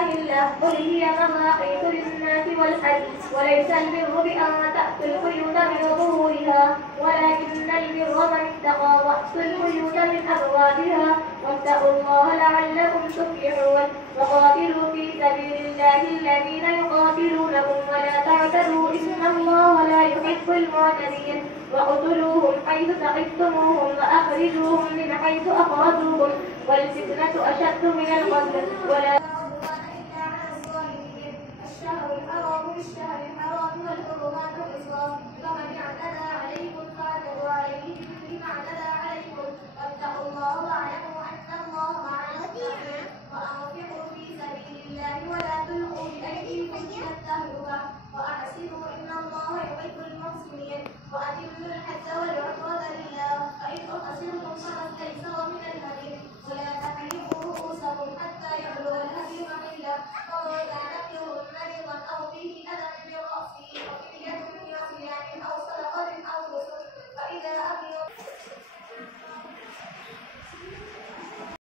أهلة قل هي مواقيت للناس والحج وليس البر بأن تأتوا البيوت من ظهورها ولكن البر من اتقى وأتوا البيوت من أبوابها واتقوا الله لعلكم تفلحون وقاتلوا في سبيل الله الذين يقاتلونكم ولا تعتدوا إن الله لا يحب المعتدين وقتلوهم حيث ثقفتموهم وأخرجوهم من حيث أخرجوكم والفتنة أشد من القتل ولا الشهر الحرام بالشهر الحرام والحرمات قصاص فمن اعتدى عليكم فاعتدوا عليه بمثل ما اعتدى عليكم واتقوا الله واعلموا أن الله مع المتقين وأنفقوا في سبيل الله ولا تلقوا بأيديكم إلى التهلكة وأحسنوا إن الله يحب المحسنين وأتموا الحج والعمرة لله فإن أحسنتم فما استيسر من الهدي